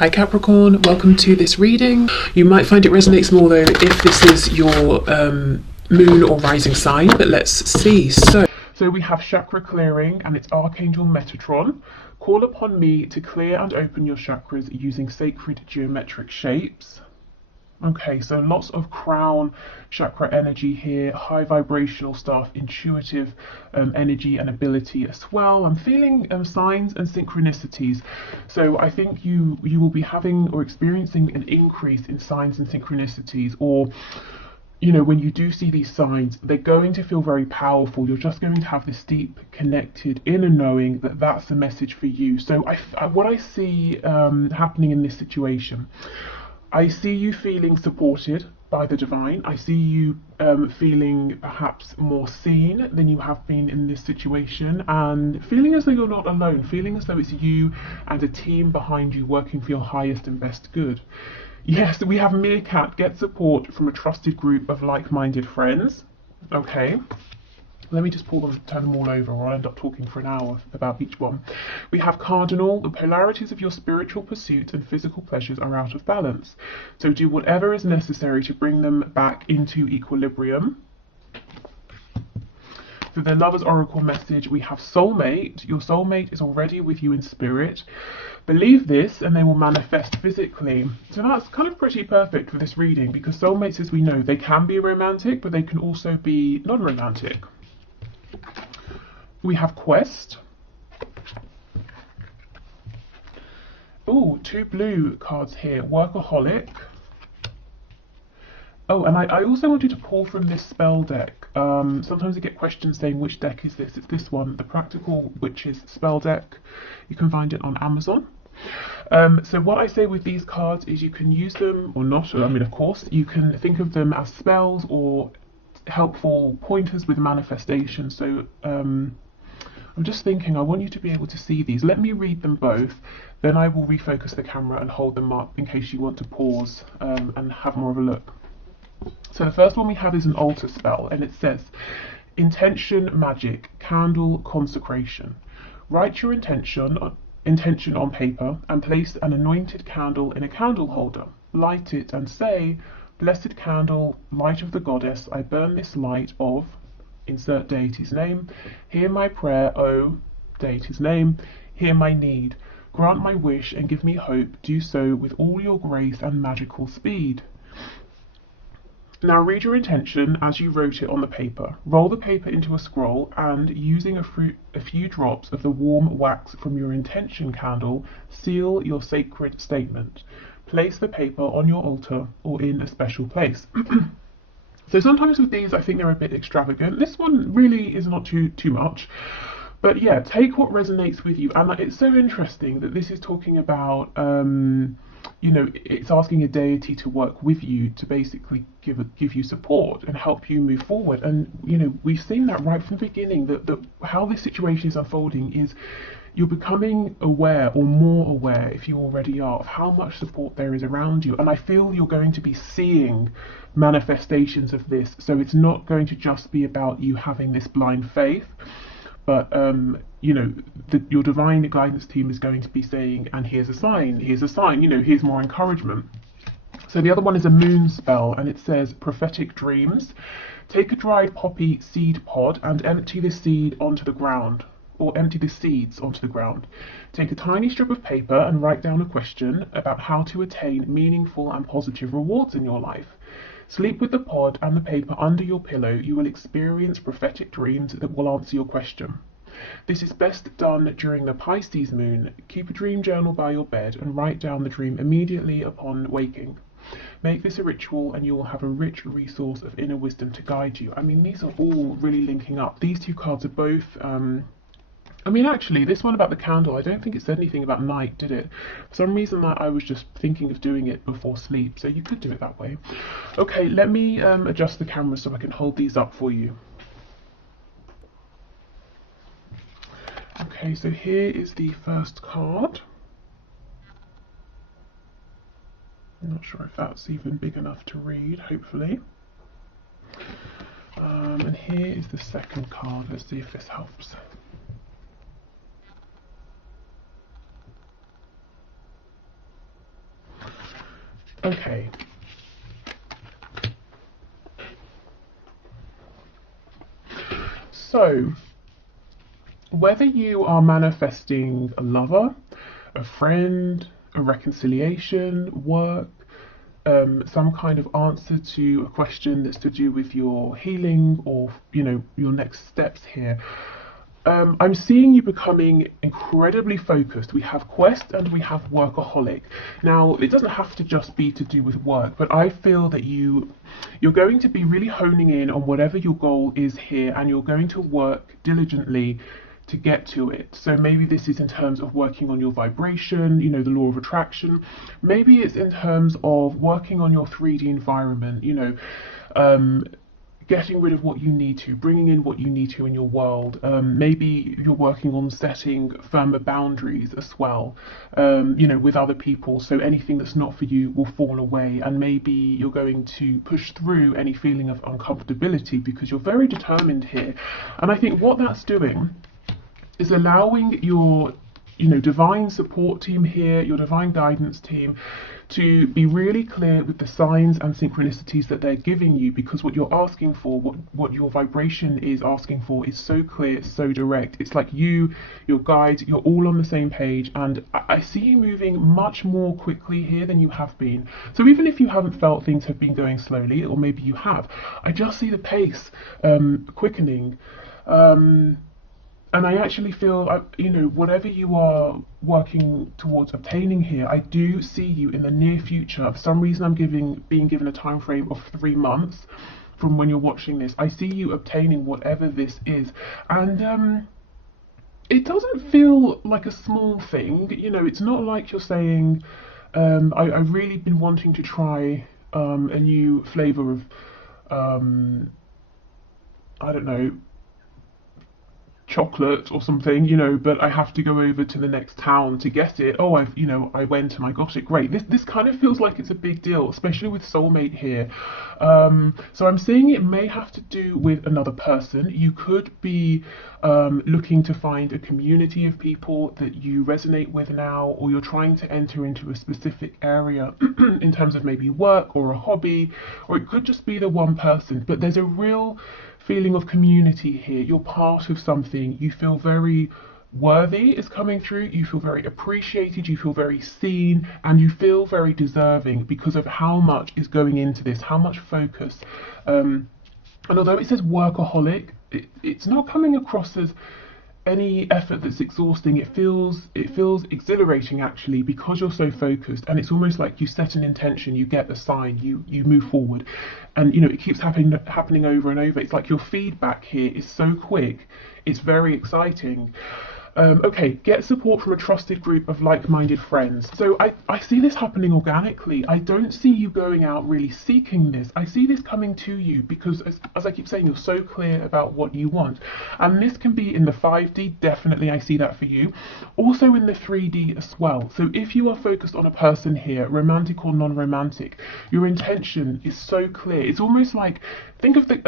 Hi Capricorn, welcome to this reading. You might find it resonates more though if this is your moon or rising sign, but let's see. So we have chakra clearing and it's Archangel Metatron. Call upon me to clear and open your chakras using sacred geometric shapes. Okay, so lots of crown chakra energy here, high vibrational stuff, intuitive energy and ability as well. I'm feeling signs and synchronicities. So I think you will be having or experiencing an increase in signs and synchronicities, or you know, when you do see these signs, they're going to feel very powerful. You're just going to have this deep, connected inner knowing that that's the message for you. So what I see happening in this situation, I see you feeling supported by the divine. I see you feeling perhaps more seen than you have been in this situation, and feeling as though you're not alone, feeling as though it's you and a team behind you working for your highest and best good. Yes, we have Meerkat, get support from a trusted group of like-minded friends. Okay. Let me just turn them all over, or I'll end up talking for an hour about each one. We have Cardinal. The polarities of your spiritual pursuits and physical pleasures are out of balance. So do whatever is necessary to bring them back into equilibrium. For the Lover's Oracle message, we have Soulmate. Your soulmate is already with you in spirit. Believe this and they will manifest physically. So that's kind of pretty perfect for this reading, because soulmates, as we know, they can be romantic, but they can also be non-romantic. We have Quest. Oh, 2 blue cards here. Workaholic. Oh, and I also wanted to pull from this spell deck. Sometimes I get questions saying, which deck is this? It's this one, the Practical Witches spell deck. You can find it on Amazon. So what I say with these cards is you can use them or not. I mean, of course, you can think of them as spells or helpful pointers with manifestation. So I'm just thinking, I want you to be able to see these. Let me read them both, then I will refocus the camera and hold them up in case you want to pause and have more of a look. So the first one we have is an altar spell, and it says, Intention Magic, Candle Consecration. Write your intention on paper and place an anointed candle in a candle holder. Light it and say, Blessed candle, light of the goddess, I burn this light of, insert deity's name, hear my prayer, O deity's name, hear my need, grant my wish and give me hope, do so with all your grace and magical speed. Now read your intention as you wrote it on the paper. Roll the paper into a scroll and, using a few drops of the warm wax from your intention candle, seal your sacred statement. Place the paper on your altar or in a special place. So sometimes with these, I think they're a bit extravagant. This one really is not too much. But yeah, take what resonates with you. And it's so interesting that this is talking about, you know, it's asking a deity to work with you to basically give you support and help you move forward. And, you know, we've seen that right from the beginning, that how this situation is unfolding is you're becoming aware, or more aware if you already are, of how much support there is around you. And I feel you're going to be seeing manifestations of this. So it's not going to just be about you having this blind faith, but you know, your divine guidance team is going to be saying, and here's a sign, you know, here's more encouragement. So the other one is a moon spell, and it says prophetic dreams. Take a dried poppy seed pod and empty the seed onto the ground, or empty the seeds onto the ground. Take a tiny strip of paper and write down a question about how to attain meaningful and positive rewards in your life. Sleep with the pod and the paper under your pillow. You will experience prophetic dreams that will answer your question. This is best done during the Pisces moon. Keep a dream journal by your bed and write down the dream immediately upon waking. Make this a ritual and you will have a rich resource of inner wisdom to guide you. I mean, these are all really linking up. These two cards are both I mean, actually, this one about the candle, I don't think it said anything about night, did it? For some reason, I was just thinking of doing it before sleep, so you could do it that way. Okay, let me adjust the camera so I can hold these up for you. Okay, so here is the first card. I'm not sure if that's even big enough to read, hopefully. And here is the second card. Let's see if this helps. Okay. So, whether you are manifesting a lover, a friend, a reconciliation, work, some kind of answer to a question that's to do with your healing or your next steps here. I'm seeing you becoming incredibly focused. We have quest and we have workaholic. Now, it doesn't have to just be to do with work, but I feel that you're going to be really honing in on whatever your goal is here, and you're going to work diligently to get to it. So maybe this is in terms of working on your vibration, the law of attraction. Maybe it's in terms of working on your 3D environment, getting rid of what you need to, bringing in what you need to in your world. Maybe you're working on setting firmer boundaries as well, with other people. So anything that's not for you will fall away. And maybe you're going to push through any feeling of uncomfortability because you're very determined here. And I think what that's doing is allowing your divine support team here, your divine guidance team, to be really clear with the signs and synchronicities that they're giving you, because what you're asking for, what your vibration is asking for, is so clear, it's so direct. It's like your guides, you're all on the same page, and I see you moving much more quickly here than you have been. So even if you haven't felt things have been going slowly, or maybe you have, I just see the pace quickening. And I actually feel, whatever you are working towards obtaining here, I do see you in the near future. For some reason, I'm being given a time frame of 3 months from when you're watching this. I see you obtaining whatever this is. And it doesn't feel like a small thing. It's not like you're saying, I've really been wanting to try a new flavour of, I don't know, chocolate or something, but I have to go over to the next town to get it. Oh, I went and I got it. Great. This kind of feels like it's a big deal, especially with soulmate here. So I'm seeing it may have to do with another person. You could be looking to find a community of people that you resonate with now, or you're trying to enter into a specific area in terms of maybe work or a hobby, or it could just be the one person. But there's a real feeling of community here. You're part of something. You feel very worthy is coming through. You feel very appreciated. You feel very seen, and you feel very deserving because of how much is going into this, how much focus. And although it says workaholic, it's not coming across as any effort that's exhausting. It feels exhilarating actually, because you're so focused, and it's almost like you set an intention, you get a sign, you move forward, and it keeps happening over and over. It's like your feedback here is so quick, it's very exciting. Okay, get support from a trusted group of like-minded friends. So I see this happening organically. I don't see you going out really seeking this. I see this coming to you because, as I keep saying, you're so clear about what you want. And this can be in the 5D, definitely I see that for you. Also in the 3D as well. So if you are focused on a person here, romantic or non-romantic, your intention is so clear. It's almost like, think of the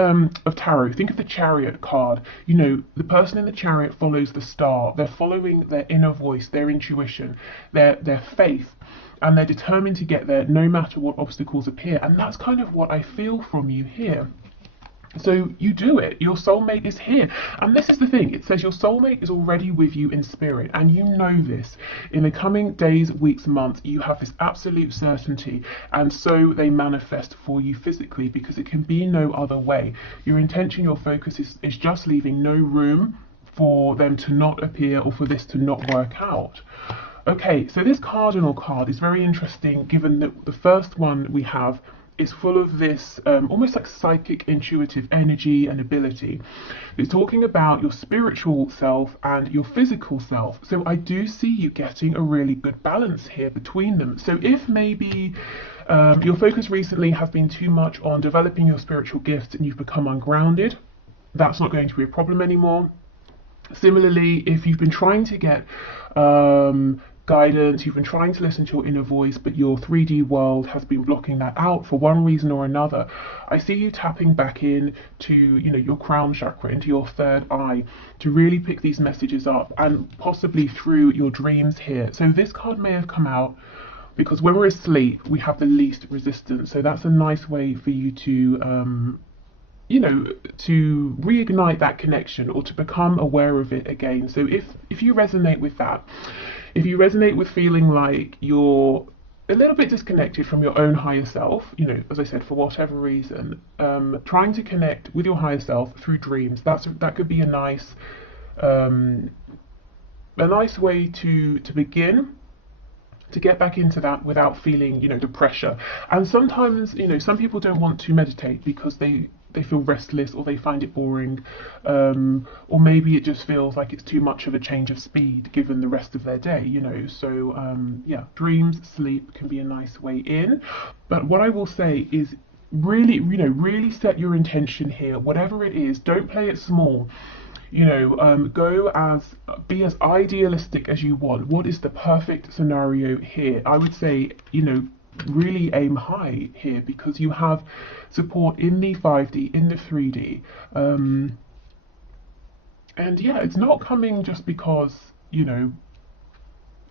of tarot, think of the Chariot card. The person in the Chariot follows the star. They're following their inner voice, their intuition, their faith, and they're determined to get there no matter what obstacles appear. And that's kind of what I feel from you here. So you do it. Your soulmate is here. And this is the thing. It says your soulmate is already with you in spirit. And you know this. In the coming days, weeks, months, you have this absolute certainty. And so they manifest for you physically, because it can be no other way. Your intention, your focus is just leaving no room for them to not appear or for this to not work out. Okay, so this cardinal card is very interesting, given that the first one we have is full of this almost like psychic, intuitive energy and ability. It's talking about your spiritual self and your physical self. So I do see you getting a really good balance here between them. So if maybe your focus recently has been too much on developing your spiritual gifts and you've become ungrounded, that's not going to be a problem anymore. Similarly, if you've been trying to get guidance, you've been trying to listen to your inner voice, but your 3D world has been blocking that out for one reason or another, I see you tapping back in to your crown chakra, into your third eye, to really pick these messages up, and possibly through your dreams here. So this card may have come out because when we're asleep, we have the least resistance. So that's a nice way for you to, you know, to reignite that connection or to become aware of it again. So if you resonate with that, if you resonate with feeling like you're a little bit disconnected from your own higher self, you know, as I said, for whatever reason, trying to connect with your higher self through dreams, that could be a nice way to begin to get back into that without feeling, you know, the pressure. And sometimes, you know, some people don't want to meditate because they feel restless or they find it boring, or maybe it just feels like it's too much of a change of speed given the rest of their day, you know. So yeah, dreams, sleep can be a nice way in. But what I will say is really, you know, really set your intention here, whatever it is. Don't play it small. You know, be as idealistic as you want. What is the perfect scenario here? I would say, you know, really aim high here, because you have support in the 5D, in the 3D. And yeah, it's not coming just because, you know,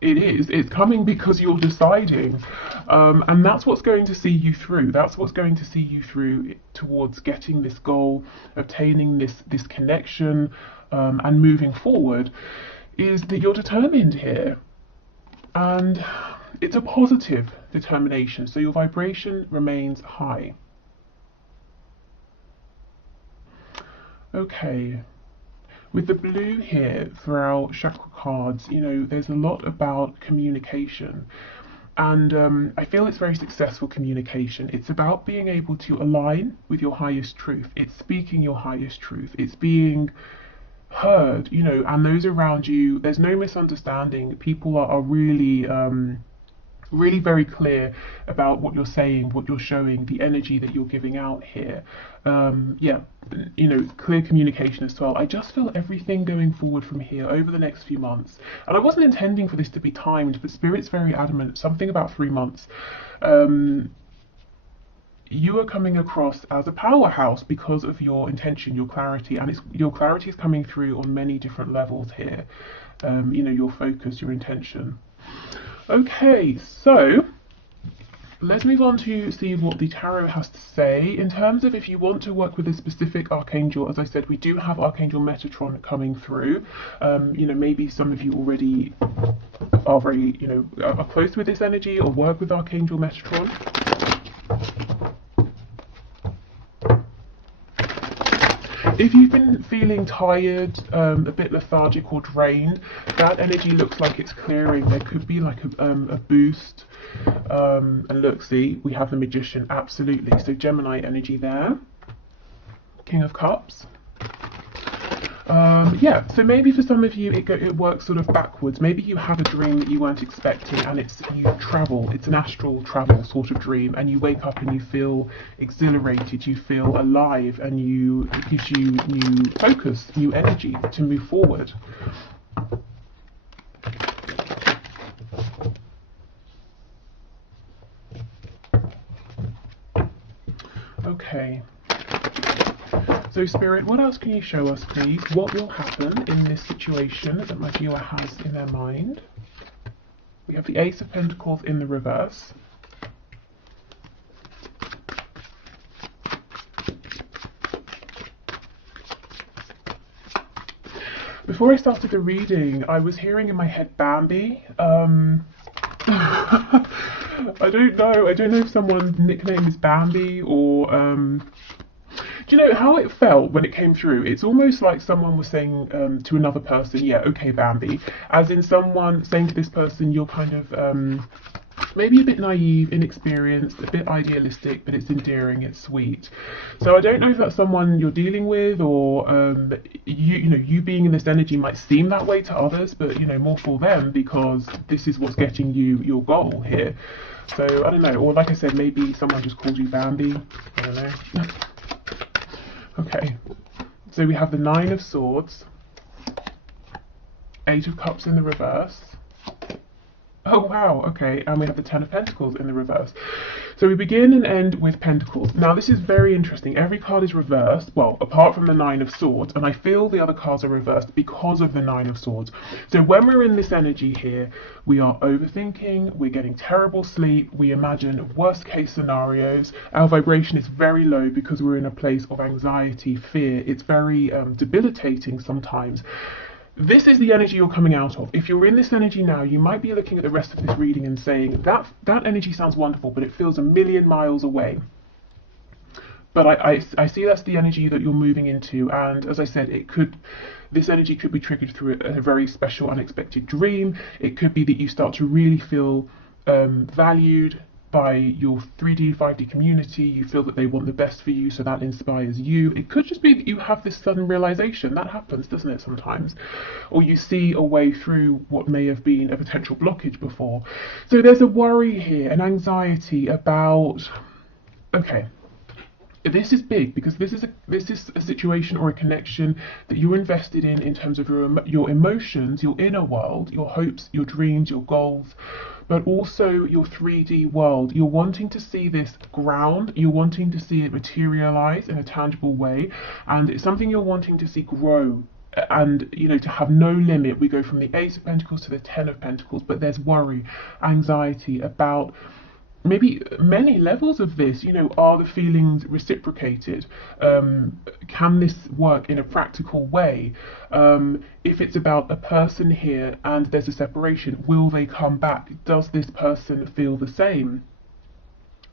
it's coming because you're deciding, and that's what's going to see you through. That's what's going to see you through towards getting this goal, obtaining this connection, and moving forward, is that you're determined here, and it's a positive determination. So your vibration remains high. Okay. With the blue here for our chakra cards, you know, there's a lot about communication. And I feel it's very successful communication. It's about being able to align with your highest truth. It's speaking your highest truth. It's being heard, you know, and those around you, there's no misunderstanding. People are really really very clear about what you're saying, what you're showing, the energy that you're giving out here. Yeah, you know, clear communication as well. I just feel everything going forward from here over the next few months. And I wasn't intending for this to be timed, but Spirit's very adamant, something about 3 months. You are coming across as a powerhouse because of your intention, your clarity, and your clarity is coming through on many different levels here. You know, your focus, your intention. Okay, so let's move on to see what the tarot has to say. In terms of if you want to work with a specific archangel, as I said, we do have Archangel Metatron coming through. You know, maybe some of you already are very, you know, are close with this energy or work with Archangel Metatron. If you've been feeling tired, a bit lethargic or drained, that energy looks like it's clearing. There could be like a boost. And look, see, we have the Magician, absolutely. So Gemini energy there. King of Cups. Yeah, so maybe for some of you it works sort of backwards. Maybe you have a dream that you weren't expecting, and you travel. It's an astral travel sort of dream, and you wake up and you feel exhilarated, you feel alive, and it gives you new focus, new energy to move forward. Okay. So Spirit, what else can you show us, please? What will happen in this situation that my viewer has in their mind? We have the Ace of Pentacles in the reverse. Before I started the reading, I was hearing in my head Bambi. I don't know if someone's nickname is Bambi or do you know how it felt when it came through? It's almost like someone was saying to another person, yeah, okay, Bambi. As in someone saying to this person, you're kind of maybe a bit naive, inexperienced, a bit idealistic, but it's endearing, it's sweet. So I don't know if that's someone you're dealing with, or you being in this energy might seem that way to others, but you know, more for them, because this is what's getting you your goal here. So I don't know, or like I said, maybe someone just called you Bambi. I don't know. Okay, so we have the Nine of Swords, Eight of Cups in the reverse, Oh wow, okay, and we have the Ten of Pentacles in the reverse. So we begin and end with Pentacles. Now this is very interesting. Every card is reversed, well, apart from the Nine of Swords, and I feel the other cards are reversed because of the Nine of Swords. So when we're in this energy here, we are overthinking, we're getting terrible sleep, we imagine worst case scenarios, our vibration is very low because we're in a place of anxiety, fear. It's very debilitating sometimes. This is the energy you're coming out of. If you're in this energy now, you might be looking at the rest of this reading and saying, that energy sounds wonderful, but it feels a million miles away. But I see that's the energy that you're moving into, and as I said, this energy could be triggered through a very special, unexpected dream. It could be that you start to really feel valued by your 3D, 5D community. You feel that they want the best for you, so that inspires you. It could just be that you have this sudden realization. That happens, doesn't it, sometimes? Or you see a way through what may have been a potential blockage before. So there's a worry here, an anxiety about, okay, this is big because this is a situation or a connection that you're invested in terms of your emotions, your inner world, your hopes, your dreams, your goals, but also your 3D world. You're wanting to see this ground, you're wanting to see it materialize in a tangible way, and it's something you're wanting to see grow. And to have no limit. We go from the Ace of Pentacles to the Ten of Pentacles, but there's worry, anxiety about maybe many levels of this. Are the feelings reciprocated? Can this work in a practical way? If it's about a person here and there's a separation, will they come back? Does this person feel the same?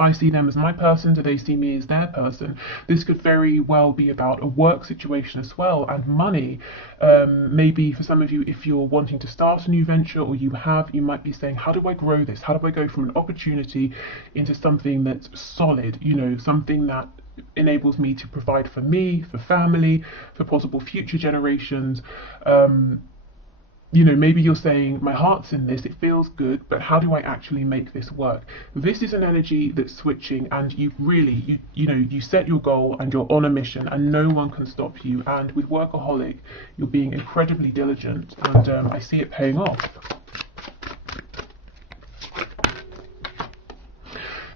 I see them as my person, do they see me as their person? This could very well be about a work situation as well, and money. Maybe for some of you, if you're wanting to start a new venture, or you might be saying, how do I grow this? How do I go from an opportunity into something that's solid, something that enables me to provide for me, for family, for possible future generations. Maybe you're saying, my heart's in this, it feels good, but how do I actually make this work? This is an energy that's switching, and you set your goal and you're on a mission and no one can stop you. And with Workaholic, you're being incredibly diligent, and I see it paying off.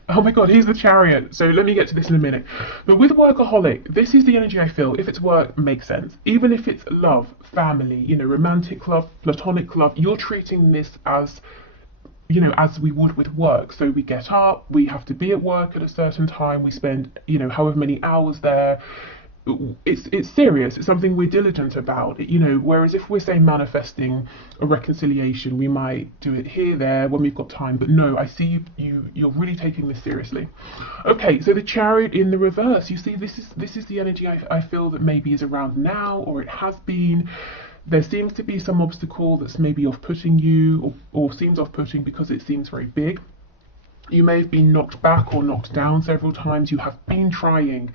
Oh my god, here's the Chariot. So let me get to this in a minute. But with Workaholic, this is the energy I feel. If it's work, makes sense. Even if it's love, family, romantic love, platonic love, you're treating this as, as we would with work. So we get up, we have to be at work at a certain time, we spend, however many hours there. It's serious. It's something we're diligent about. Whereas if we're saying manifesting a reconciliation, we might do it here, there, when we've got time. But no, I see you're really taking this seriously. Okay, so the Chariot in the reverse. You see, this is the energy I feel that maybe is around now, or it has been. There seems to be some obstacle that's maybe off-putting you, or seems off-putting because it seems very big. You may have been knocked back or knocked down several times. You have been trying.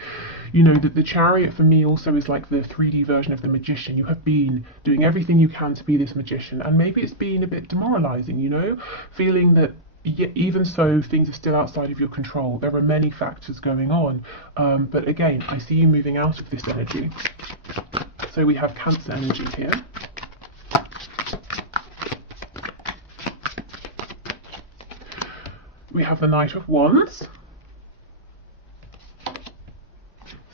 The Chariot for me also is like the 3D version of the Magician. You have been doing everything you can to be this magician, and maybe it's been a bit demoralizing, feeling that even so things are still outside of your control. There are many factors going on, but again, I see you moving out of this energy. So we have Cancer energy here. We have the Knight of Wands,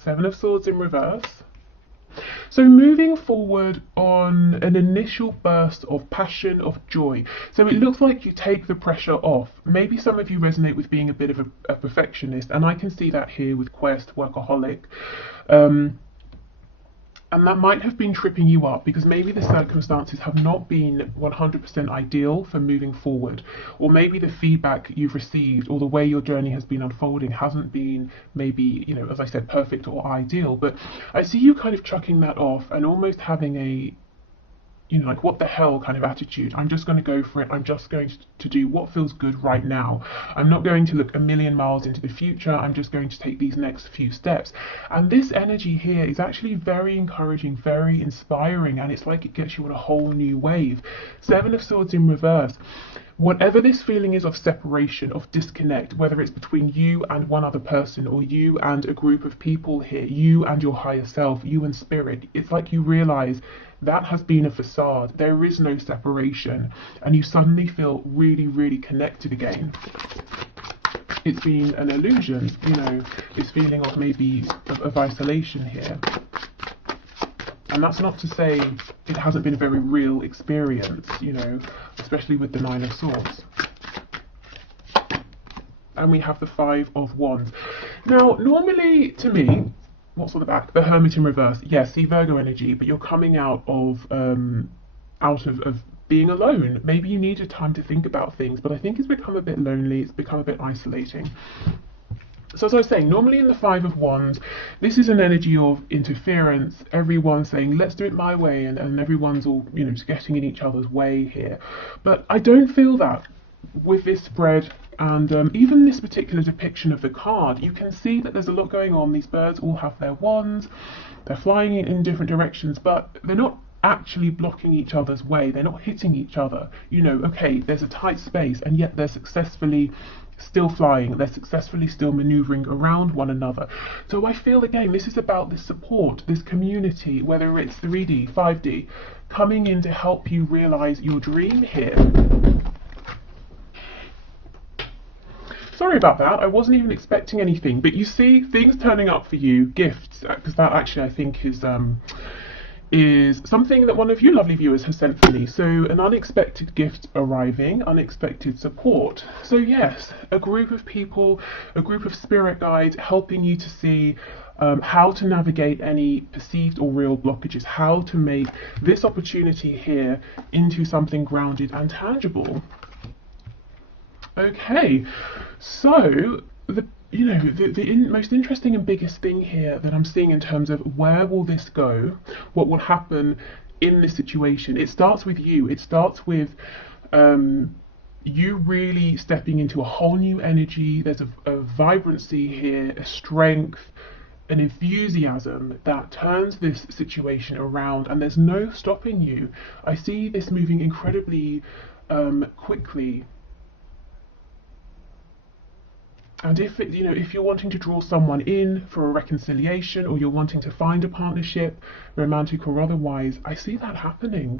Seven of Swords in reverse. So moving forward on an initial burst of passion, of joy. So it looks like you take the pressure off. Maybe some of you resonate with being a bit of a perfectionist, and I can see that here with Quest, Workaholic. And that might have been tripping you up because maybe the circumstances have not been 100% ideal for moving forward. Or maybe the feedback you've received or the way your journey has been unfolding hasn't been maybe, as I said, perfect or ideal. But I see you kind of chucking that off and almost having a, like what the hell kind of attitude. I'm just going to go for it. I'm just going to do what feels good right now. I'm not going to look a million miles into the future. I'm just going to take these next few steps. And this energy here is actually very encouraging, very inspiring, and it's like it gets you on a whole new wave. Seven of Swords in reverse. Whatever this feeling is of separation, of disconnect, whether it's between you and one other person, or you and a group of people here, you and your higher self, you and spirit, it's like you realize that has been a facade. There is no separation, and you suddenly feel really, really connected again. It's been an illusion, you know, this feeling of maybe of isolation here. And that's not to say it hasn't been a very real experience, you know, especially with the Nine of Swords. And we have the Five of Wands. Now, normally, to me, what's on the back? The Hermit in reverse. Yes, see Virgo energy, but you're coming out of being alone. Maybe you needed time to think about things, but I think it's become a bit lonely. It's become a bit isolating. So as I was saying, normally in the Five of Wands, this is an energy of interference, everyone saying, let's do it my way, and everyone's all, you know, getting in each other's way here. But I don't feel that with this spread, and even this particular depiction of the card, you can see that there's a lot going on. These birds all have their wands, they're flying in different directions, but they're not actually blocking each other's way, they're not hitting each other. You know, okay, there's a tight space, and yet they're successfully still flying, they're successfully still maneuvering around one another. So I feel again this is about this support, this community, whether it's 3D, 5D, coming in to help you realize your dream here. Sorry about that, I wasn't even expecting anything, but you see things turning up for you, gifts, because that actually I think is something that one of you lovely viewers has sent for me. So an unexpected gift arriving, unexpected support. So yes, a group of people, a group of spirit guides helping you to see how to navigate any perceived or real blockages, how to make this opportunity here into something grounded and tangible. Okay, so the most interesting and biggest thing here that I'm seeing in terms of where will this go, what will happen in this situation, it starts with you. It starts with you really stepping into a whole new energy. There's a vibrancy here, a strength, an enthusiasm that turns this situation around, and there's no stopping you. I see this moving incredibly quickly. And if you're wanting to draw someone in for a reconciliation, or you're wanting to find a partnership, romantic or otherwise, I see that happening.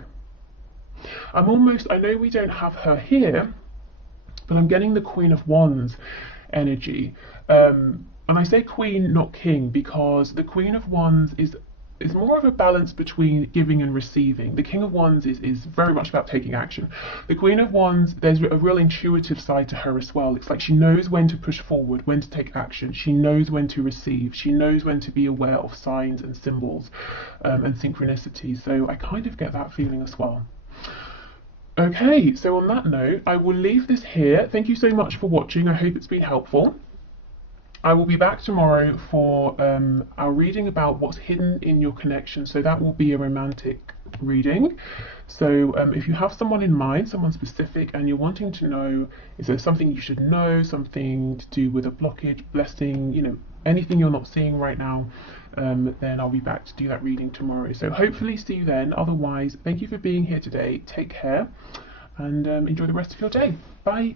I know we don't have her here, but I'm getting the Queen of Wands energy. And I say queen, not king, because the Queen of Wands is more of a balance between giving and receiving. The King of Wands is very much about taking action. The Queen of Wands, there's a real intuitive side to her as well. It's like she knows when to push forward, when to take action. She knows when to receive. She knows when to be aware of signs and symbols and synchronicities. So I kind of get that feeling as well. Okay, so on that note, I will leave this here. Thank you so much for watching. I hope it's been helpful. I will be back tomorrow for our reading about what's hidden in your connection. So that will be a romantic reading. So if you have someone in mind, someone specific, and you're wanting to know, is there something you should know, something to do with a blockage, blessing, anything you're not seeing right now, then I'll be back to do that reading tomorrow. So hopefully see you then. Otherwise, thank you for being here today. Take care and enjoy the rest of your day. Bye.